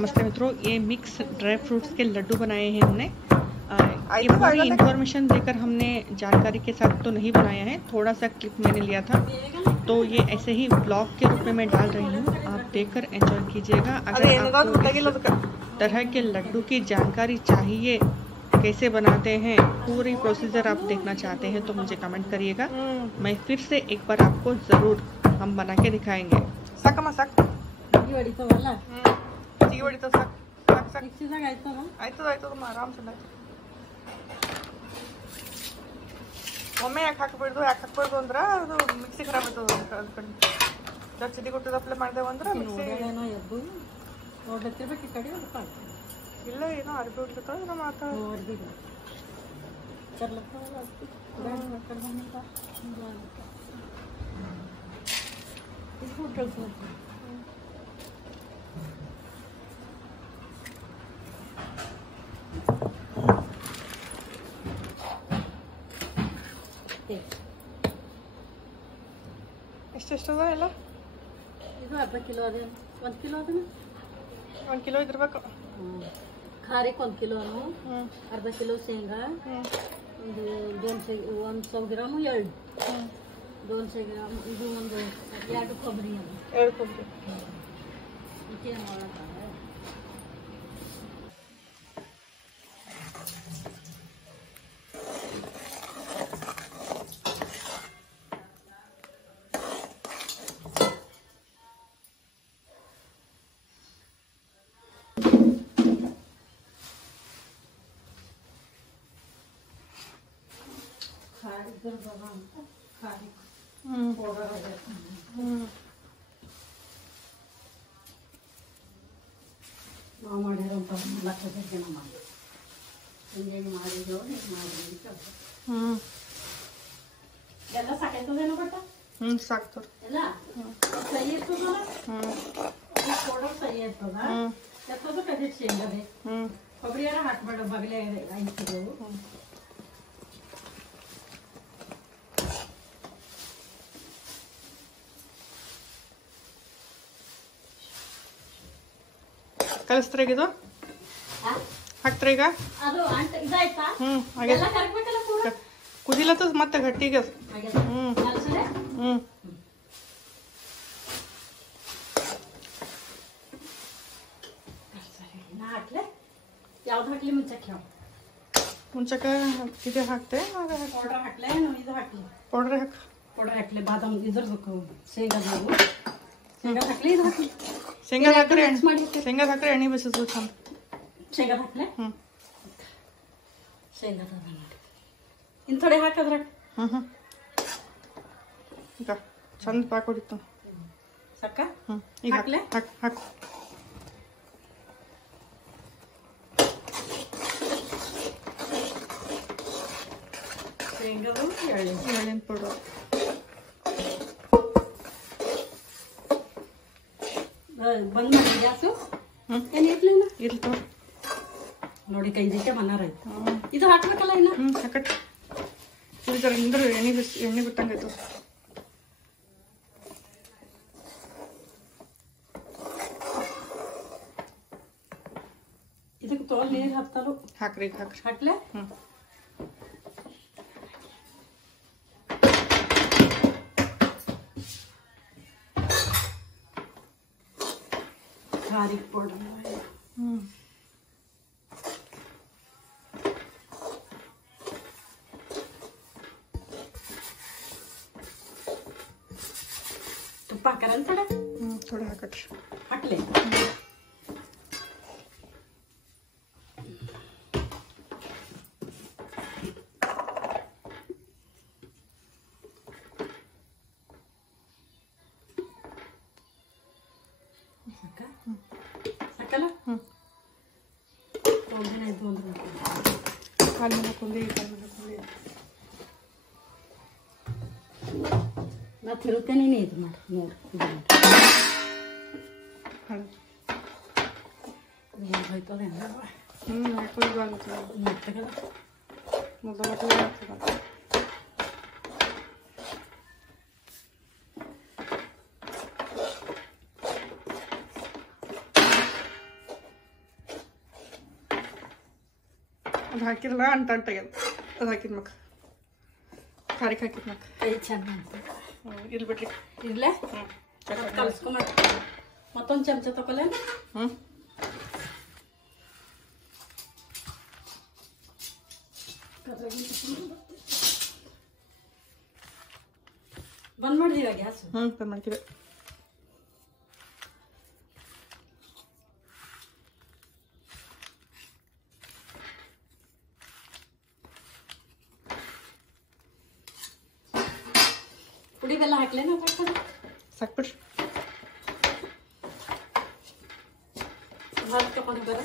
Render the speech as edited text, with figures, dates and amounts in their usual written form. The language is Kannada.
नमस्ते मित्रों, ये मिक्स ड्राई फ्रूट्स के लड्डू बनाए हैं हमने। ये पूरी इंफॉर्मेशन देकर हमने जानकारी के साथ तो नहीं बनाया है, थोड़ा सा क्लिप मैंने लिया था, तो ये ऐसे ही ब्लॉग के रूप में मैं डाल रही हूँ। आप देखकर एंजॉय कीजिएगा। अगर आपको इस तरह के लड्डू की जानकारी चाहिए, कैसे बनाते हैं, पूरी प्रोसीजर आप देखना चाहते हैं तो मुझे कमेंट करिएगा। मैं फिर से एक बार आपको ज़रूर हम बना के दिखाएंगे। ಒಮ್ಮೆ ಯಾಕೆ ಹಾಕ್ಬಿಡ್ದು ಅಂದ್ರೆ ಅದು ಮಿಕ್ಸಿ ಖರಾಬ್ ಆಗ್ತದೆ. ಅದಕ್ಕೆ ಸಿಡಿ ಕೊಟ್ಟದ ಅಪ್ಲೈ ಮಾಡಿದೆವು ಅಂದ್ರೆ ಮಿಕ್ಸಿ ಇಲ್ಲ ಏನೋ ಅರ್ಬಿ ಹೊಡ್ತದ ಏನೋ ಮಾತಾಡ ಎಷ್ಟೆಷ್ಟದ ಎಲ್ಲ ಇದು ಅರ್ಧ ಕಿಲೋ ಅದೇ 1 ಕಿಲೋ ಅದೇನು 1 ಕಿಲೋ ಇದ್ರಬೇಕು. ಖಾರಕ್ಕೆ 1 ಕಿಲೋನು, ಅರ್ಧ ಕಿಲೋ ಶೇಂಗಾ, ಒಂದು 100 ಗ್ರಾಮ್ ಎಳ್ಳು, 200 ಗ್ರಾಮ್ ಇದು, ಒಂದು 2 ಕೊಬ್ಬರಿ, 2 ಕೊಬ್ಬರಿ. ಏನು ಮಾಡೋಣ ನಾವು ಮಾಡಿರೋಂಥ ಲಕ್ಷ ಜನ ಮಾಡಿ ಹಿಂಗೇನು ಮಾಡಿದ್ರು ಎಲ್ಲ ಸಾಕಾಯ್ತದೇನೋ ಬಟ್ಟ ಸಾಕ್ತದ ಎಲ್ಲ ಸಹಿ ಇರ್ತದಲ್ಲ, ಪೌಡರ್ ಸಹಿ ಇರ್ತದ, ಎತ್ತೋದು ಕದಿ ಶೇಂಗದೆ ಕೊಬ್ಬರಿ ಯಾರ ಹಾಕ್ಬೇಡ, ಬಗಲೇ ಐತಿದೆವು. ಕಲಿಸ್ತಾರೆ ಇದು ಹಾಕ್ತಾರೆ ಈಗ. ಅದು ಇದಾಯ್ತಾ? ಹಾಗೆ ಕರಗಬೇಕಲ್ಲ ಪೂರ ಕುದಿಲತ್ತದ ಮತ್ತೆ ಗಟ್ಟಿಗೆ. ಯಾವ್ದು ಹಾಕ್ಲಿ? ಮುಂಚಕ ಇದು ಹಾಕ್ತೆ, ಪೌಡರ್ ಹಾಕ್ಲೆ, ಇದು ಹಾಕ್ಲಿ, ಪೌಡರ್ ಹಾಕ್ಲಿ, ಬಾದಾಮ್ ಇದ್ರದ್ದು ಶೇಂಗಾದ ಹಾಕ್ಲಿ, ಇದು ಹಾಕ್ಲಿ, ಶೇಂಗಾ ಹಾಕ್ರೆ ಎಣ್ಣೆ ಬಿಸಿದ್ರು ಚಂದ. ಶೇಂಗಾ ಹಾಕ್ಲೆ, ಶೇಂಗಾದ ಇನ್ನು ಥೋಡೆ ಹಾಕಿದ್ರೆ ಈಗ ಚಂದ ಪಾಕ್ ಹೊಡಿತು ಸಾಕ. ಈಗ ಹಾಕ್ಲೆ, ಹಾಕು. ಶೇಂಗಾದು ಎಳ್ಳಿನ ಪೌಡರ್ ಬಂದ್ ಮಾಡಿ ಗ್ಯಾಸು ಏನು ಇರ್ಲಿಲ್ಲ ಇರ್ತಾವ ನೋಡಿ. ಕೈ ದಿಕ್ಕೆ ಮನ್ನಾರ ಆಯ್ತು. ಇದು ಹಾಕ್ಬೇಕಲ್ಲ ಇನ್ನು. ಹಾಕಟ್ ಕುಡಿತಾರೆ ಅಂದ್ರೆ ಎಣ್ಣೆ ಬಿಟ್ಟಂಗಾಯ್ತು. ಇದಕ್ಕೆ ತೋಲ್ ನೀರು ಹಾಕ್ತಾರು. ಹಾಕ್ರಿ ಹಾಕ್ಲೆ. ಖಾರಿಕ್ ಪೌಡರ್ ತುಪ್ಪ ಹಾಕಾರ ಥೋಡೆ ಹಾಕಟ್ರಿ. ಹಾಕ್ಲೆ. ಸಾಕಲ್ಲ. ಆಯ್ತು ಅಂದ್ರೆ ಕಾಲು ಹಾಕೊಂಡಿ ನಾ ತಿರುತ್ತೇನೆ ಇದು ಮಾಡಿ ನೋಡಿ. ಇದು ಹೋಯ್ತದೆ ಹಾಕೊಳ್ಳಿ ಮೊದಲ ಅದು ಹಾಕಿರಲ್ಲ ಅಂಟಾಗ್ಯದ ಅದು ಹಾಕಿದ ಮಕ್ಕ ಖಾರಕ್ಕೆ ಹಾಕಿದ ಮಕ್ಕ ಕೈ ಚೆಂದ ಇಲ್ಲಿ ಬಿಡ್ರಿ ಇರ್ಲೆ ಕಲ್ಸ್ಕೊಂಬ ಮತ್ತೊಂದು ಚಮಚ ತಗೊಳ್ಳೆ ಬಂದ್ ಮಾಡಿದೀವ ಗ್ಯಾಸ್ ಬಂದ್ ಮಾಡ್ತೀವಿ ಪುಡಿ ಬೆಲ್ಲ ಹಾಕ್ಲೇನ ಸಾಕ್ಬಿಡ್ರಿ ತಗೊಂಡು ಬರ